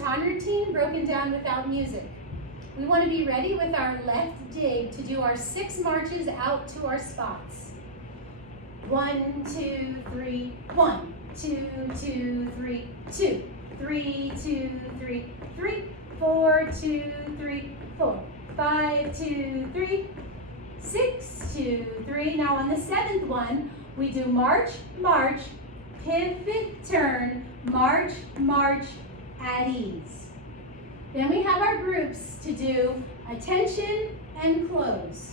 baton routine broken down without music. We want to be ready with our left dig to do our 6 marches out to our spots. 1, 2, 3, 1, 2, 2, 3, 2, 3, 2, 3, 3, 4, 2, 3, 4, 5, 2, 3, 6, 2, 3. Now on the 7th one, we do march, march, pivot, turn, march, march, at ease. Then we have our groups to do attention and close.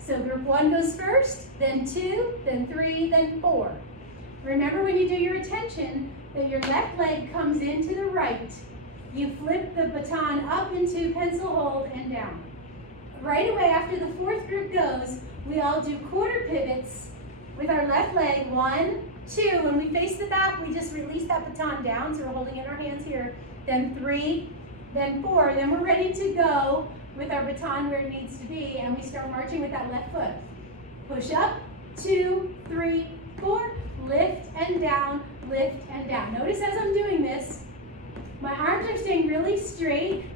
So group 1 goes first, then 2, then 3, then 4. Remember when you do your attention that your left leg comes into the right. You flip the baton up into pencil hold and down. Right away after the 4th group goes, we all do quarter pivots with our left leg. 1, 2. When we face the back, we just release that baton down, so we're holding in our hands here. Then 3, then 4. Then we're ready to go with our baton where it needs to be, and we start marching with that left foot. Push up, 2, 3, 4, lift and down, lift and down. Notice as I'm doing this, my arms are staying really straight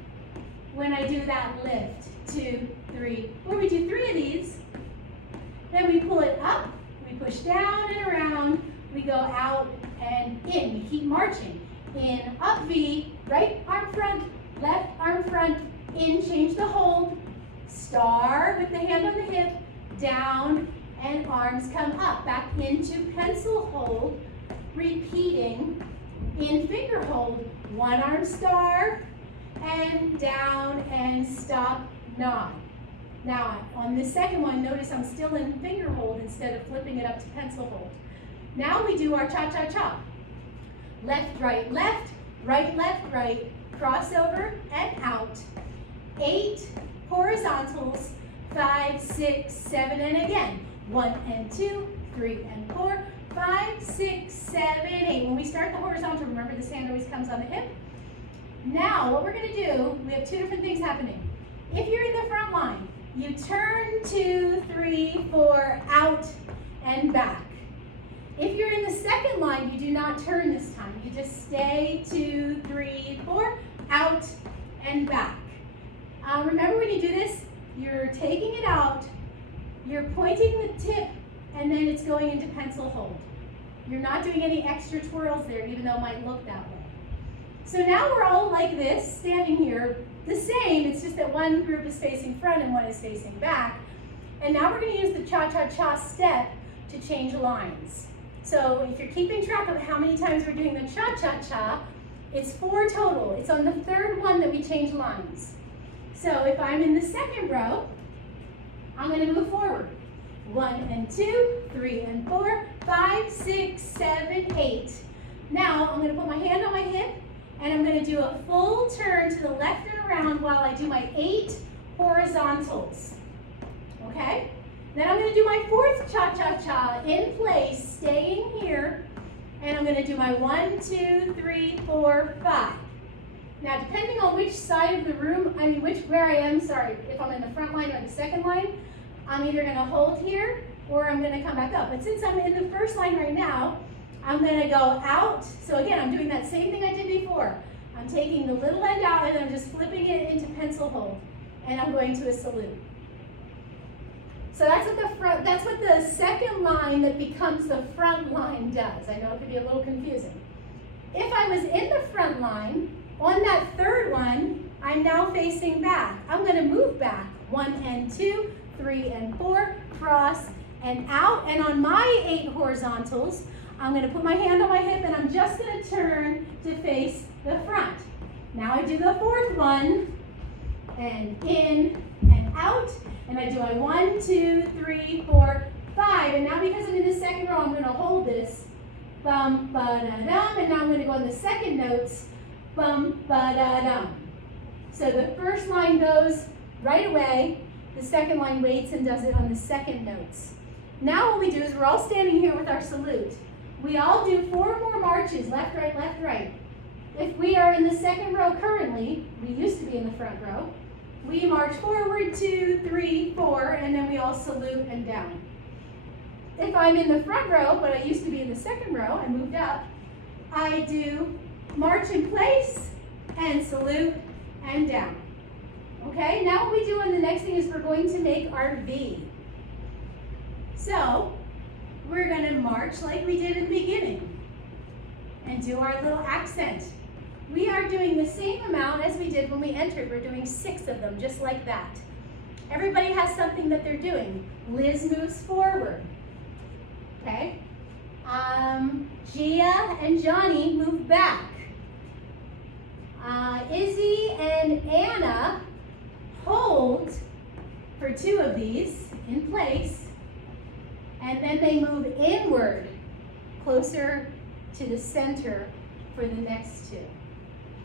when I do that lift. 2, 3, 4. We do 3 of these. Then we pull it up, we push down and around, we go out and in. We keep marching. In, up V, right arm front, left arm front, in, change the hold, star with the hand on the hip, down, and arms come up, back into pencil hold, repeating in finger hold, 1 arm star, and down and stop, nod. Now on the 2nd one, notice I'm still in finger hold instead of flipping it up to pencil hold. Now we do our cha-cha-cha. Left, right, left, right, left, right, crossover and out. 8 horizontals, 5, 6, 7, and again. 1 and 2, 3 and 4, 5, 6, 7, 8. When we start the horizontal, remember this hand always comes on the hip. Now what we're going to do, we have 2 different things happening. If you're in the front line, you turn 2, 3, 4, out and back. If you're in the 2nd line, you do not turn this time. You just stay 2, 3, 4, out and back. Remember when you do this, you're taking it out, you're pointing the tip, and then it's going into pencil hold. You're not doing any extra twirls there, even though it might look that way. So now we're all like this, standing here, the same, it's just that one group is facing front and one is facing back. And now we're going to use the cha-cha-cha step to change lines. So if you're keeping track of how many times we're doing the cha-cha-cha, it's 4 total. It's on the 3rd one that we change lines. So if I'm in the 2nd row, I'm going to move forward. 1 and 2, 3 and 4, 5, 6, 7, 8. Now I'm going to put my hand on my hip and I'm going to do a full turn to the left and around while I do my 8 horizontals. Okay? Then I'm going to do my 4th cha-cha-cha in place, staying here, and I'm going to do my 1, 2, 3, 4, 5. Now, depending on which side of the room, where I am, if I'm in the front line or the 2nd line, I'm either going to hold here or I'm going to come back up. But since I'm in the 1st line right now, I'm going to go out. So again, I'm doing that same thing I did before. I'm taking the little end out and I'm just flipping it into pencil hold, and I'm going to a salute. So that's what the 2nd line that becomes the front line does. I know it could be a little confusing. If I was in the front line, on that 3rd one, I'm now facing back. I'm going to move back. 1 and 2, 3 and 4, cross and out. And on my 8 horizontals, I'm going to put my hand on my hip and I'm just going to turn to face the front. Now I do the 4th one, and in and out. And I do my 1, 2, 3, 4, 5. And now because I'm in the 2nd row, I'm going to hold this. Bum, ba-da-dum. And now I'm going to go on the 2nd notes. Bum, ba-da-dum. So the 1st line goes right away. The 2nd line waits and does it on the 2nd notes. Now what we do is we're all standing here with our salute. We all do 4 more marches, left, right, left, right. If we are in the 2nd row currently, we used to be in the front row, we march forward, 2, 3, 4, and then we all salute and down. If I'm in the front row, but I used to be in the 2nd row, I moved up, I do march in place and salute. salute, and down. Okay, now what we do on the next thing is we're going to make our V. So, we're going to march like we did in the beginning and do our little accent. We are doing the same amount as we did when we entered. We're doing 6 of them, just like that. Everybody has something that they're doing. Liz moves forward, okay? Gia and Johnny move back. Izzy and Anna hold for 2 of these in place, and then they move inward, closer to the center for the next 2.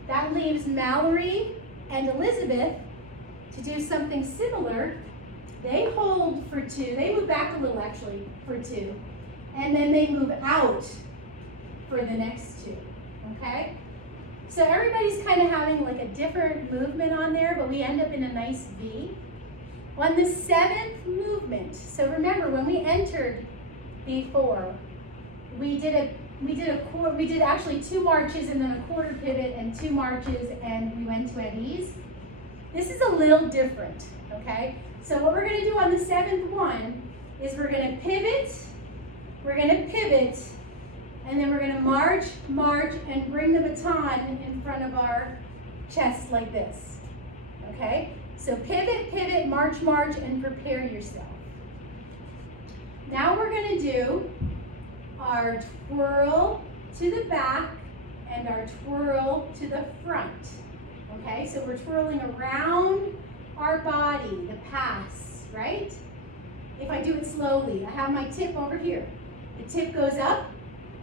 That leaves Mallory and Elizabeth to do something similar. They hold for 2. They move back a little, actually, for 2. And then they move out for the next 2, okay? So everybody's kind of having like a different movement on there, but we end up in a nice V. On the 7th movement, so remember when we entered before, we did actually 2 marches and then a quarter pivot and 2 marches and we went to at ease. This is a little different, okay? So what we're going to do on the 7th one is we're going to pivot, and then we're going to march, and bring the baton in front of our chest like this, okay? So pivot, march, and prepare yourself. Now we're going to do our twirl to the back and our twirl to the front. Okay, so we're twirling around our body, the pass, right? If I do it slowly, I have my tip over here. The tip goes up,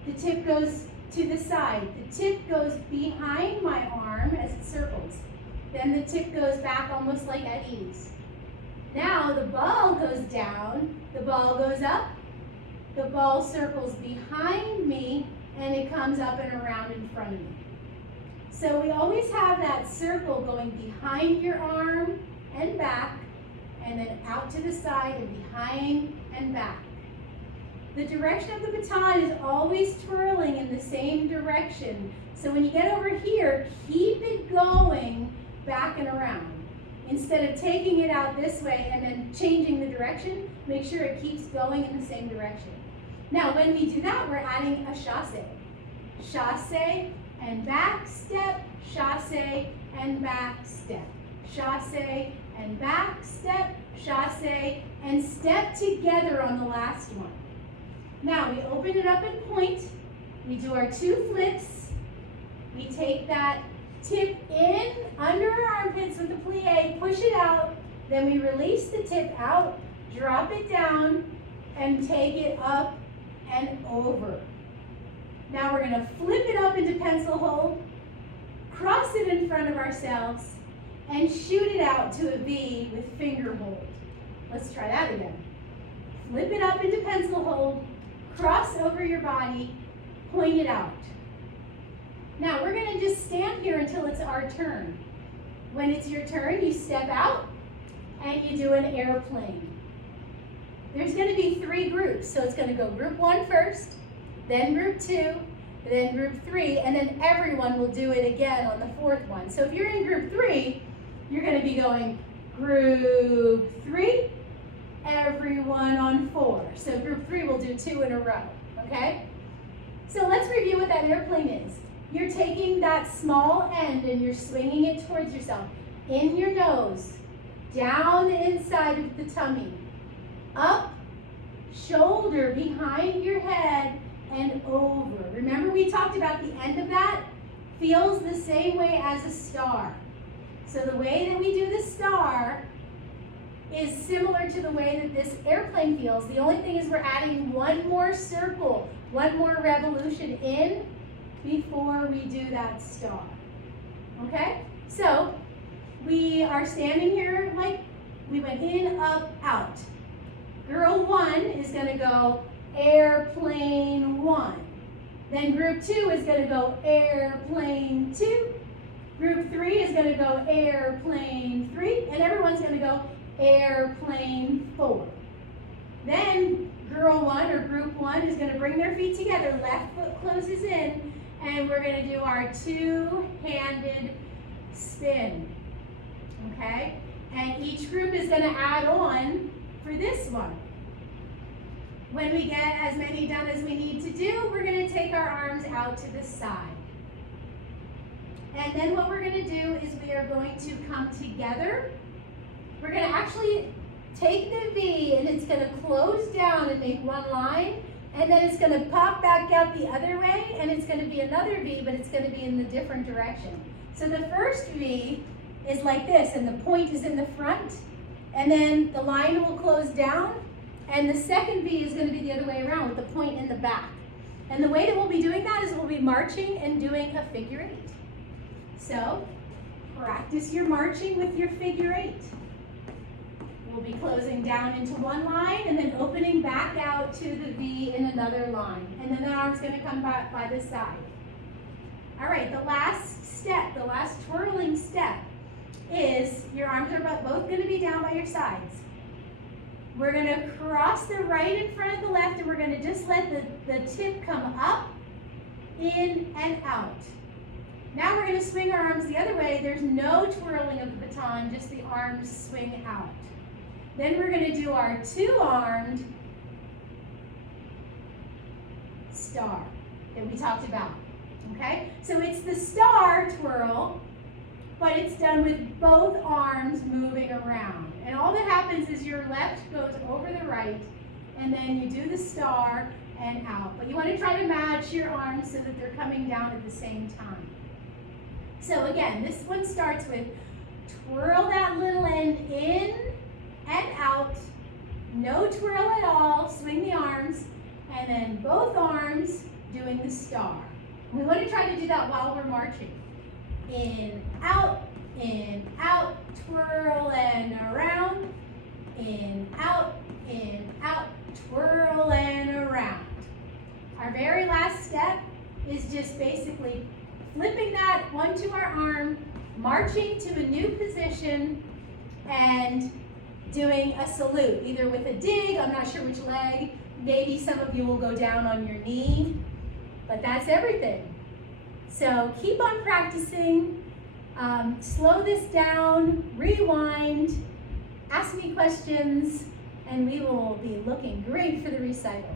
the tip goes to the side, the tip goes behind my arm as it circles. Then the tip goes back almost like at ease. Now the ball goes down, the ball goes up, the ball circles behind me, and it comes up and around in front of me. So we always have that circle going behind your arm and back, and then out to the side and behind and back. The direction of the baton is always twirling in the same direction. So when you get over here, keep it going back and around. Instead of taking it out this way and then changing the direction, make sure it keeps going in the same direction. Now, when we do that, we're adding a chassé. Chassé and back step, chassé and back step. Chassé and back step, chassé, and step together on the last one. Now, we open it up and point. We do our 2 flips. We take that tip in under our armpits with the plie, push it out, then we release the tip out, drop it down, and take it up and over. Now we're going to flip it up into pencil hold, cross it in front of ourselves, and shoot it out to a V with finger hold. Let's try that again. Flip it up into pencil hold, cross over your body, point it out. Now we're going to just stand here until it's our turn. When it's your turn, you step out and you do an airplane. There's going to be 3 groups, so it's going to go group 1 first, then group 2, then group 3, and then everyone will do it again on the 4th one. So if you're in group 3, you're going to be going group 3, everyone on 4. So group 3 will do 2 in a row, okay? So let's review what that airplane is. You're taking that small end and you're swinging it towards yourself. In your nose, down the inside of the tummy, up, shoulder behind your head, and over. Remember we talked about the end of that feels the same way as a star. So the way that we do the star is similar to the way that this airplane feels. The only thing is we're adding 1 more circle, 1 more revolution in before we do that star. Okay? So we are standing here like we went in, up, out. Girl 1 is going to go airplane 1. Then group 2 is going to go airplane 2. Group 3 is going to go airplane 3. And everyone's going to go airplane 4. Then girl 1 or group 1 is going to bring their feet together. Left foot closes in. And we're going to do our 2-handed spin, okay? And each group is gonna add on for this one. When we get as many done as we need to do, we're gonna take our arms out to the side. And then what we're gonna do is we are going to come together. We're gonna actually take the V and it's gonna close down and make one line, and then it's gonna pop back out the other way, and it's gonna be another V, but it's gonna be in the different direction. So the first V is like this, and the point is in the front, and then the line will close down, and the second V is gonna be the other way around with the point in the back. And the way that we'll be doing that is we'll be marching and doing a figure 8. So, practice your marching with your figure 8. We'll be closing down into one line and then opening back out to the V in another line. And then the arm's gonna come back by the side. All right, the last step, the last twirling step is your arms are both gonna be down by your sides. We're gonna cross the right in front of the left, and we're gonna just let the tip come up, in, and out. Now we're gonna swing our arms the other way. There's no twirling of the baton, just the arms swing out. Then we're gonna do our 2-armed star that we talked about, okay? So it's the star twirl, but it's done with both arms moving around. And all that happens is your left goes over the right, and then you do the star and out. But you wanna try to match your arms so that they're coming down at the same time. So again, this one starts with twirl that little end in and out, no twirl at all, swing the arms, and then both arms doing the star. We want to try to do that while we're marching. In, out, twirl and around, in, out, twirl and around. Our very last step is just basically flipping that one to our arm, marching to a new position, and doing a salute, either with a dig, I'm not sure which leg, maybe some of you will go down on your knee, but that's everything. So keep on practicing, slow this down, rewind, ask me questions, and we will be looking great for the recital.